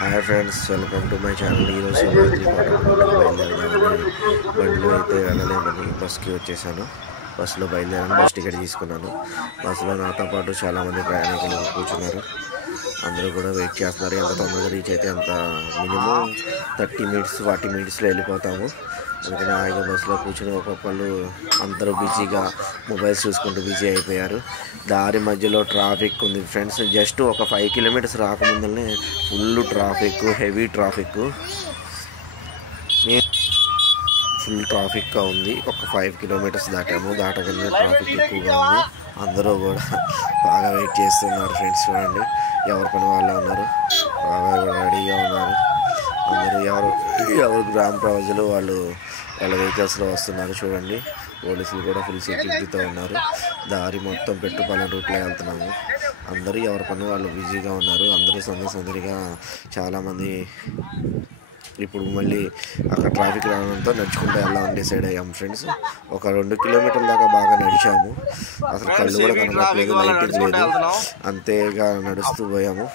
Hi friends, welcome to my channel. ఈరోజు శివరాత్రి కోటపల్లికి బయలుదేరదామని బండిలో అయితే వెళ్ళలేమని బస్కి వచ్చేసాను. బస్సులో బయలుదేరాను, బస్ టికెట్ తీసుకున్నాను. బస్సులో నాతో పాటు చాలామంది ప్రయాణికులు కూర్చున్నారు. అందరూ కూడా వెయిట్ చేస్తున్నారు. ఎంత తొందరగా రీచ్ అయితే అంత మినిమం 30 మినిట్స్ 40 మినిట్స్లో వెళ్ళిపోతాము. అందుకని హాయిగా బస్సులో కూర్చుని ఒక్కొక్కళ్ళు అందరూ బిజీగా మొబైల్స్ చూసుకుంటూ బిజీ అయిపోయారు. దారి మధ్యలో ట్రాఫిక్ ఉంది ఫ్రెండ్స్. జస్ట్ ఒక 5 కిలోమీటర్స్ రాకముందనే full traffic, heavy traffic, full ట్రాఫిక్గా ఉంది. ఒక 5 కిలోమీటర్స్ దాటాము. దాటగానే ట్రాఫిక్ ఎక్కువగా ఉంది. అందరూ కూడా బాగా వెయిట్ చేస్తున్నారు ఫ్రెండ్స్. చూడండి, ఎవరి పని వాళ్ళు ఉన్నారు, బాగా రెడీగా ఉన్నారు. అందరూ ఎవరు గ్రామ ప్రజలు వాళ్ళ వెహికల్స్లో వస్తున్నారు. చూడండి, పోలీసులు కూడా ఫుల్ సెక్యూరిటీతో ఉన్నారు. దారి మొత్తం పెట్టుపాలెం రూట్లో వెళ్తున్నాము. అందరూ ఎవరి పని వాళ్ళు బిజీగా ఉన్నారు. అందరూ సందడిగా చాలామంది ఇప్పుడు మళ్ళీ అక్కడ ట్రాఫిక్ రావడంతో నడుచుకుంటూ వెళ్ళాలని డిసైడ్ అయ్యాము ఫ్రెండ్స్. ఒక 2 కిలోమీటర్ల దాకా బాగా నడిచాము. అసలు కళ్ళు కూడా కనపడలేదు, లైటింగ్ లేదు, అంతేగా నడుస్తూ పోయాము.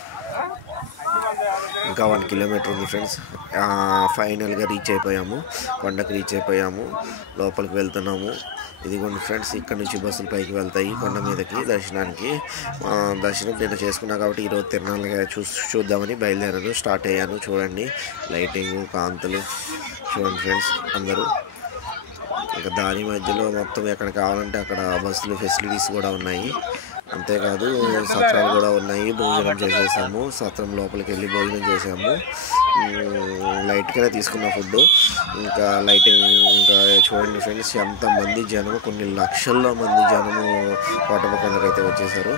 ఇంకా 1 కిలోమీటర్ ఉంది ఫ్రెండ్స్. ఫైనల్గా రీచ్ అయిపోయాము, కొండకు రీచ్ అయిపోయాము. లోపలికి వెళ్తున్నాము. ఇదిగోండి ఫ్రెండ్స్, ఇక్కడ నుంచి బస్సులు పైకి వెళ్తాయి కొండ మీదకి దర్శనానికి. దర్శనం నేను చేసుకున్నా కాబట్టి ఈరోజు తిరణాలుగా చూద్దామని బయలుదేరాను, స్టార్ట్ అయ్యాను. చూడండి, లైటింగ్, కాంతులు చూడండి ఫ్రెండ్స్. అందరూ ఇక దాని మధ్యలో మొత్తం ఎక్కడ కావాలంటే అక్కడ బస్సులు ఫెసిలిటీస్ కూడా ఉన్నాయి. అంతేకాదు సత్రాలు కూడా ఉన్నాయి. భోజనం చేసేసాము. సత్రం లోపలికి వెళ్ళి భోజనం చేసాము. లైట్గానే తీసుకున్న ఫుడ్. ఇంకా లైటింగ్, ఇంకా చూడండి ఫ్రెండ్స్, ఎంతమంది జనము, కొన్ని లక్షల్లో మంది జనము కోటపల్లికి అయితే వచ్చేసారు.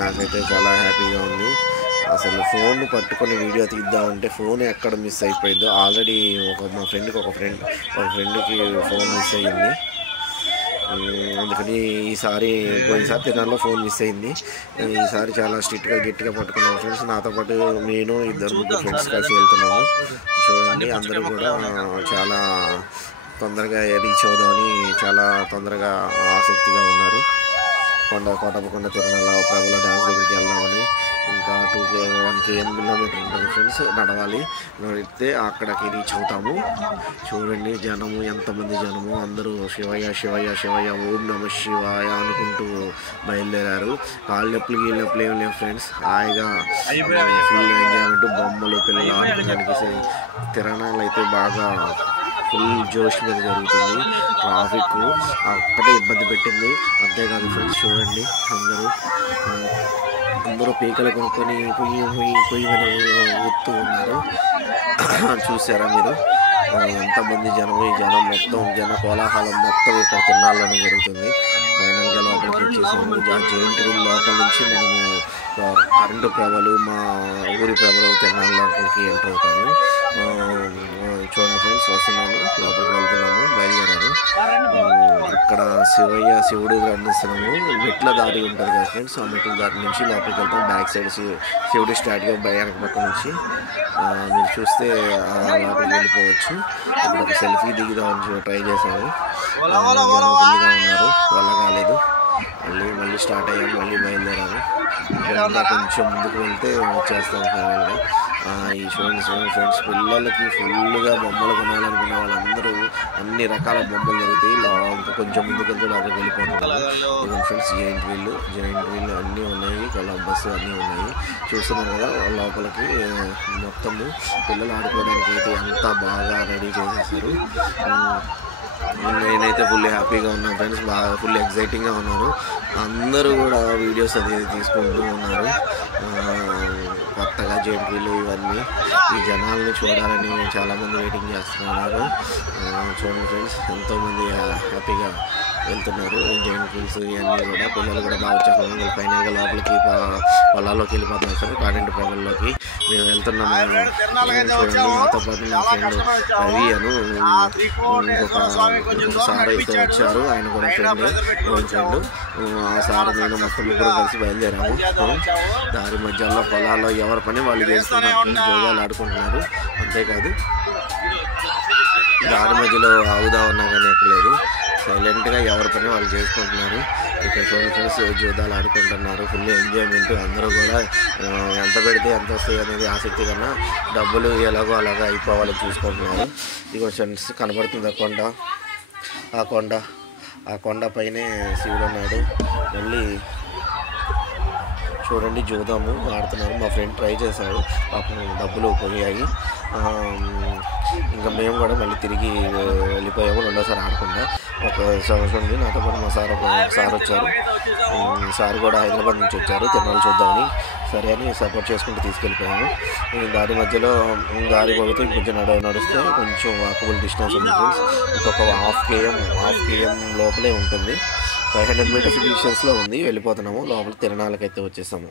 నాకైతే చాలా హ్యాపీగా ఉంది. అసలు ఫోన్ పట్టుకొని వీడియో తీద్దామంటే ఫోన్ ఎక్కడ మిస్ అయిపోయిందో. ఆల్రెడీ మా ఫ్రెండ్కి ఒక ఫ్రెండ్కి ఫోన్ మిస్ అయ్యింది. అందుకని పోయినసారి తిరణాల్లో ఫోన్ మిస్ అయింది. ఈసారి చాలా స్ట్రిక్ట్గా గట్టిగా పట్టుకున్నాము ఫ్రెండ్స్. నాతో పాటు నేను 2-3 ఫ్రెండ్స్ కలిసి వెళ్తున్నాము. చూడండి, అందరూ కూడా చాలా తొందరగా రీచ్ అవుదామని చాలా తొందరగా ఆసక్తిగా ఉన్నారు. కోటపకొండ తిరణాల ప్రభుల డ్యాన్స్ దగ్గరికి వెళ్దామని. ఇంకా 1 కిలోమీటర్ ఉంటుంది ఫ్రెండ్స్, నడవాలి. నడితే అక్కడికి రీచ్ అవుతాము. చూడండి జనము, ఎంతమంది జనము. అందరూ శివయ్య శివయ్య శివయ్య, ఓం నమ శివాయ అనుకుంటూ బయలుదేరారు. కాళ్ళు నొప్పులు ఏం లేవు ఫ్రెండ్స్. హాయిగా ఫుల్ ఎంజాయ్మెంట్. బొమ్మలు, పిల్లలు ఆడుకోవడానికి తిరణాలు అయితే బాగా ఫుల్ జోష్ మీద జరుగుతుంది. ట్రాఫిక్ అక్కడే ఇబ్బంది పెట్టింది. అంతేకాదు ఫ్రెండ్స్, చూడండి అందరూ పీకలు కొనుక్కొని పొయ్యి ఊపుతూ ఉన్నారు. చూసారా మీరు ఎంతమంది జనం? ఈ జనం మొత్తం, జన కోలాహలం మొత్తం ఇక్కడ తిరణాలని జరుగుతుంది. ఫైనల్గా లోపలికి వచ్చేసాము. జైంట్ వీల్ లోపల నుంచి మనము కరెంటు ప్రభలు, మా ఊరి ప్రభలు తిరణాల లోపలికి ఎంటర్ అవుతాము. చూడండి ఫ్రెండ్స్, వస్తున్నాము, లోపలికి వెళ్తున్నాము, బయలుదేరాము. ఇక్కడ శివుడు అందిస్తున్నాము. మెట్ల దారి ఉంటుంది కదా ఫ్రెండ్స్, ఆ మెట్ల దారి నుంచి లోపలికి వెళ్తాం. బ్యాక్ సైడ్ శివుడి స్టార్ట్గా వెనక పక్క నుంచి మీరు చూస్తే లోపలికి వెళ్ళిపోవచ్చు. ఇప్పుడు ఒక సెల్ఫీ దిగుదామని ట్రై చేశాము. జనం ఫుల్గా ఉన్నారు, వల్ల కాలేదు. మళ్ళీ స్టార్ట్ అయ్యాము, మళ్ళీ బయలుదేరాము. ఇంకా కొంచెం ముందుకు వెళ్తే వచ్చేస్తాం ఫైనల్గా. ఈ చూడండి ఫ్రెండ్స్, పిల్లలకి ఫుల్గా బొమ్మలు కొనాలనుకున్న వాళ్ళందరూ అన్ని రకాల బొమ్మలు దొరుకుతాయి. ఇంకా కొంచెం ముందుకు వెళ్తే లోపలికి వెళ్ళిపోతున్నారు. ఇవన్నీ ఫ్రెండ్స్, జైంట్ వీల్ అన్నీ ఉన్నాయి, కొలంబస్ అన్నీ ఉన్నాయి. చూస్తున్నారు కదా, లోపలికి మొత్తము పిల్లలు ఆడుకోవడానికి అయితే ఎంత బాగా రెడీ చేసేసారు. నేనైతే ఫుల్ హ్యాపీగా ఉన్నాను ఫ్రెండ్స్, బాగా ఫుల్ ఎగ్జైటింగ్గా ఉన్నాను. అందరూ కూడా వీడియోస్ అనేది తీసుకుంటూ ఉన్నారు. కొత్తగా జైంట్ వీల్ ఇవన్నీ ఈ జనాల్ని చూడాలని చాలామంది వెయిటింగ్ చేస్తున్నారు. చూడండి ఫ్రెండ్స్, ఎంతోమంది హ్యాపీగా వెళ్తున్నారు. జైంట్ వీల్స్ ఇవన్నీ కూడా పిల్లలు కూడా బాగా వచ్చారు. ఫైనల్గా లోపలికి పొలాల్లోకి వెళ్ళిపోతున్నారు సార్, కరెంటు పొలాల్లోకి మేము వెళ్తున్నాము. చూడండి, నాతో పాటు నా ఫ్రెండ్ రవి అను ఇంకొక సార్ అయితే వచ్చారు. ఆయన కూడా ఫ్రెండ్. ఆ సార్ నేను మొత్తం ముగ్గురు కలిసి బయలుదేరాము. దారి మధ్యలో పొలాల్లో ఎవరి పని వాళ్ళు చేస్తున్నారు, జోగాలు ఆడుకుంటున్నారు. అంతేకాదు దారి మధ్యలో ఆగుదామన్నా కానీ ఎక్కలేదు. సైలెంట్గా ఎవరి పని వాళ్ళు చేసుకుంటున్నారు. ఇక్కడ చూడండి ఫ్రెండ్స్, జూదాలు ఆడుకుంటున్నారు. Full enjoyment. అందరూ కూడా ఎంత పెడితే ఎంత వస్తాయి అనేది ఆసక్తి కన్నా డబ్బులు ఎలాగో అలాగా అయిపోవాలి చూసుకుంటున్నారు. ఇదిగో ఫ్రెండ్స్ కనబడుతుంది ఆ కొండ పైనే శివుడు ఉన్నాడు. మళ్ళీ చూడండి జూదాము ఆడుతున్నారు. మా ఫ్రెండ్ ట్రై చేశాడు, పాపం డబ్బులు పోయాయి. ఇంకా మేము కూడా మళ్ళీ తిరిగి వెళ్ళిపోయాము రెండోసారి ఆడకుండా. ఒక సంవత్సరం ఉంది నాతో పాటు మా సార్ వచ్చారు. సార్ కూడా హైదరాబాద్ నుంచి వచ్చారు తిరుమల చూద్దామని. సరే అని సపోర్ట్ చేసుకుంటూ తీసుకెళ్ళిపోయాము. దారి మధ్యలో దారి పోతే కొంచెం నడిస్తే కొంచెం వాకబుల్ డిస్టెన్స్ ఉంది ఫ్రెండ్స్. ఇంకొక హాఫ్ కేఎం లోపలే ఉంటుంది. 500 మీటర్స్ డిస్టెన్స్లో ఉంది. వెళ్ళిపోతున్నాము లోపల తిరణాలకైతే వచ్చేసాము.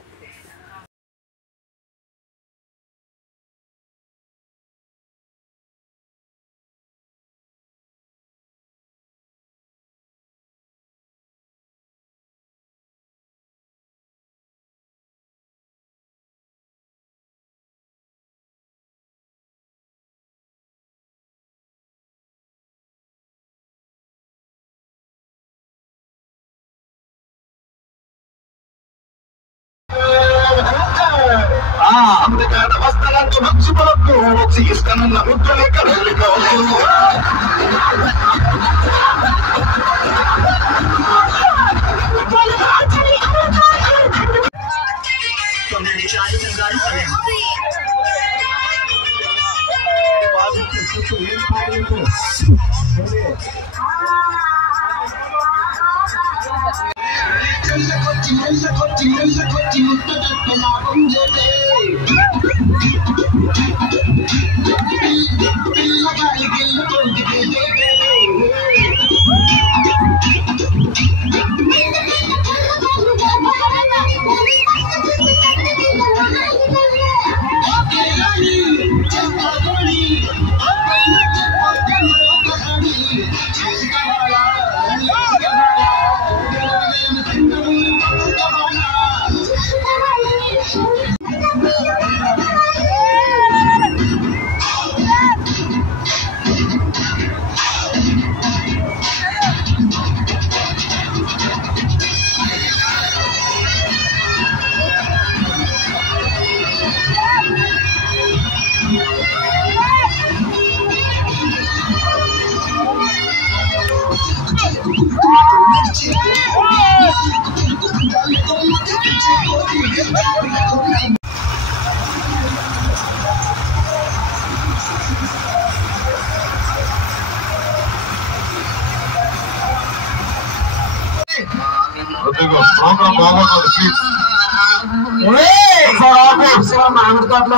అందుకని వస్తానంటూ మర్చిపోవద్దు. వచ్చి ఇస్తానన్న ముద్రలు ఇక్కడ వెళ్ళిపోవద్దు. కొచ్చి ముట్ట లాభం చేతే పిల్లగాలి గిల్లుకుంది ప్రోగ్రామ్ బాగుంటుంది ప్లీజ్. మామిడి తోటలో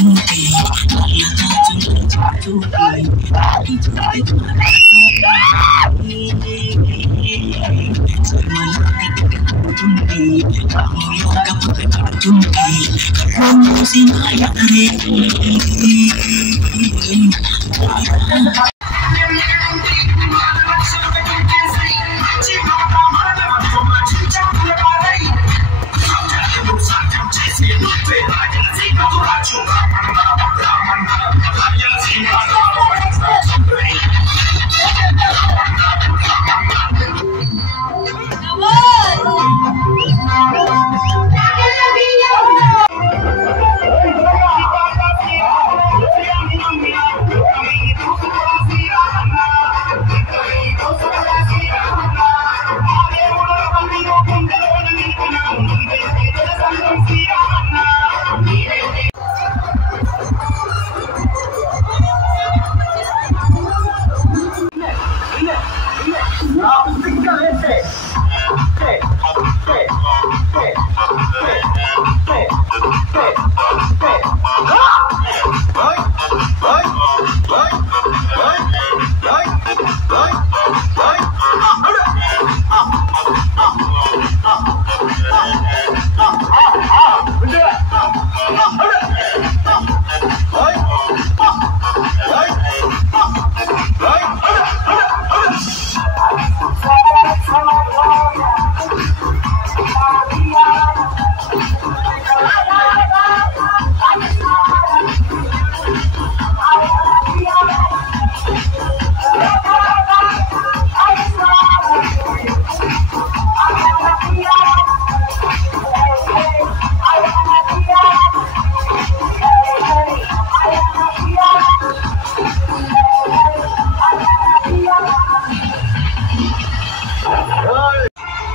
Thank you.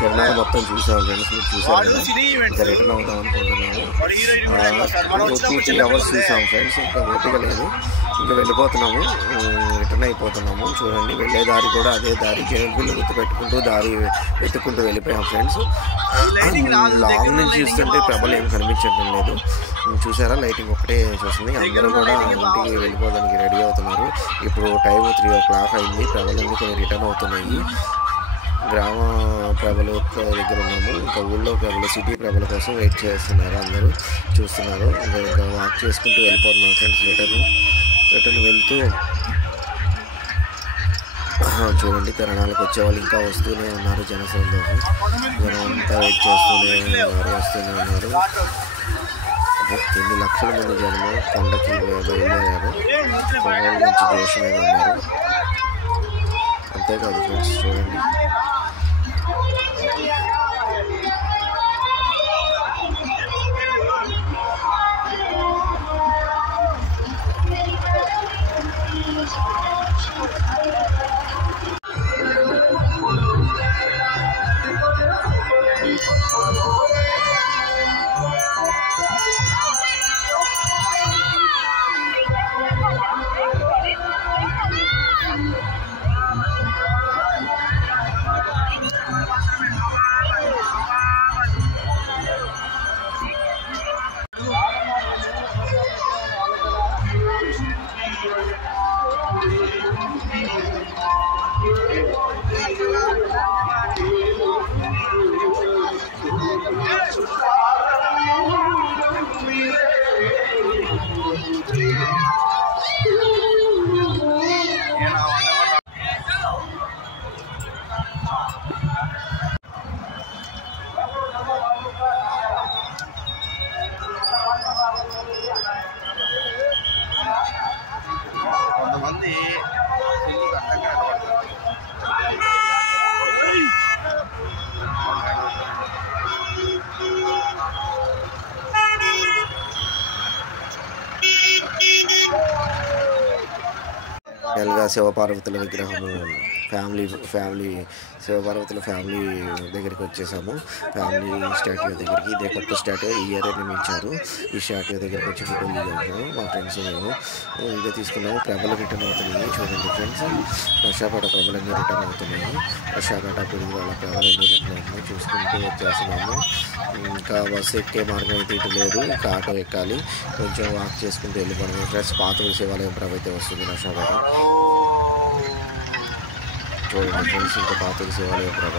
తిరణాలు మొత్తం చూసాం ఫ్రెండ్స్, మీరు చూసారు కదా. ఇంకా రిటర్న్ అవుతాం అనుకుంటున్నాము. 2-3 అవర్స్ చూసాం ఫ్రెండ్స్, ఇంకా ఓపిక లేదు, ఇంకా వెళ్ళిపోతున్నాము, రిటర్న్ అయిపోతున్నాము. చూడండి వెళ్ళే దారి కూడా అదే దారి, కేబుల్ గుర్తుపెట్టుకుంటూ దారి వెతుక్కుంటూ వెళ్ళిపోయాం ఫ్రెండ్స్. లాంగ్ నుంచి చూస్తుంటే ప్రభలు ఏం కనిపించడం లేదు. చూసారా, లైటింగ్ ఒకటే చూస్తుంది. అందరూ కూడా ఇంటికి వెళ్ళిపోవడానికి రెడీ అవుతున్నారు. ఇప్పుడు టైం 3 o'clock అయింది. ప్రభలన్నీ కొన్ని రిటర్న్ అవుతున్నాయి. గ్రామ ప్రభల దగ్గర ఉన్నాము. ఇంకా ఊళ్ళో ప్రభలు, సిటీ ప్రభల కోసం వెయిట్ చేస్తున్నారు, అందరూ చూస్తున్నారు. ఇంకా వాక్ చేసుకుంటూ వెళ్ళిపోతున్నాం ఫ్రెండ్స్. రిటర్న్ వెళ్తూ చూడండి, తిరణాలకు వచ్చేవాళ్ళు ఇంకా వస్తూనే ఉన్నారు. జనం అంతా వెయిట్ చేస్తూనే ఉన్నారు. ఎన్ని లక్షల మంది జనము కొండకి బయలుదేరారు. కొండల నుంచి జోష్ మీద ఉన్నారు. అంతేకాదు ఫ్రెండ్స్, చూడండి కొంతమంది నెలగా శివపార్వతుల విగ్రహము ఫ్యామిలీ శివపార్వతుల ఫ్యామిలీ దగ్గరికి వచ్చేసాము. ఫ్యామిలీ స్టాట్యూ దగ్గరికి. ఇదే కొత్త స్టాట్యూ, ఈ ఇయర్ నిర్మించారు. ఈ స్టాట్యూ దగ్గరికి వచ్చి ఫోటోలు దిగాము మా ఫ్రెండ్స్. మేము ఇదే తీసుకున్నాము. ప్రభలు రిటర్న్ అవుతున్నాయి. చూడండి ఫ్రెండ్స్, రషాపేట ప్రభలన్నీ రిటర్న్ అవుతున్నాయి. రషాపేట పిడుగు వాళ్ళ ప్రభలన్నీ రిటర్న్ అవుతున్నాయి. చూసుకుంటూ వచ్చేస్తున్నాము. ఇంకా బస్సు ఎక్కే మార్గం అయితే ఇటు లేదు. ఇంకా ఆటో ఎక్కాలి. కొంచెం వాక్ చేసుకుంటూ వెళ్ళిపోవడం ఫ్రెండ్స్. పాతూరు శివాలయం ప్రభ అయితే వస్తుంది రషాపేట. చూడండి ఫ్రెండ్స్, ఇంకా పాతూరు శివాలయం ప్రభ.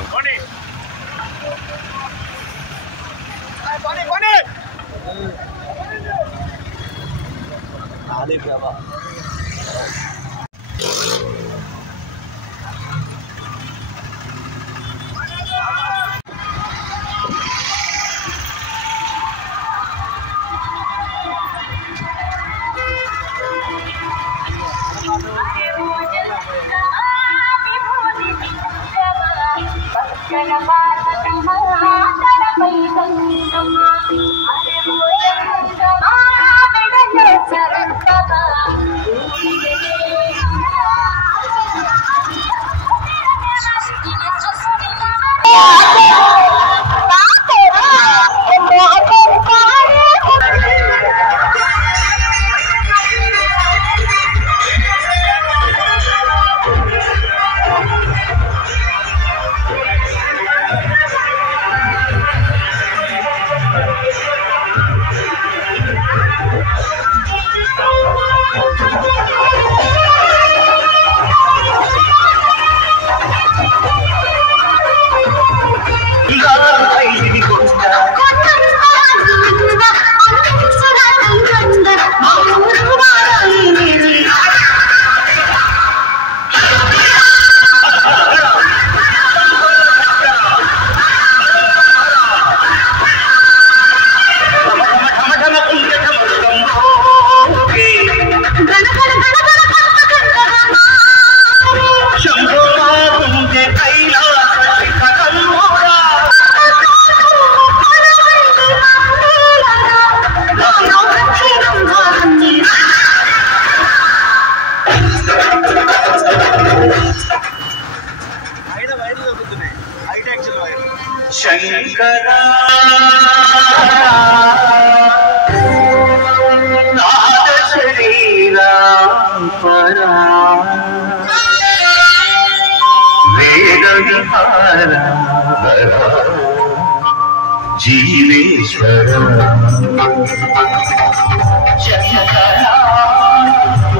శంకరా నాద శరీరా పరా వేద విహార జీవేశ్వర శంకరా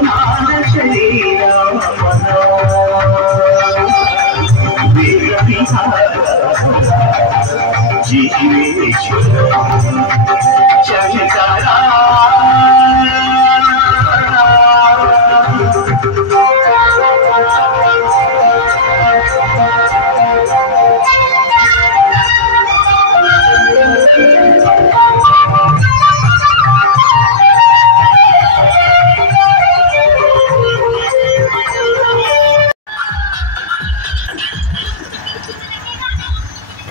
నాద శరీరా పరా వేద విహార జీవేశ్వర శంకరా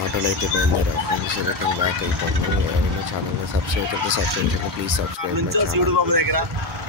ఆటోలు అయితే బయలుదేరా ఫ్రెండ్స్, రిటర్న్ బ్యాక్ అయిపోతున్నాం. ఎవరైనా ఛానల్ని సబ్స్క్రైబ్ చేస్తే సబ్స్క్రైబ్ చేయండి. Please subscribe my channel.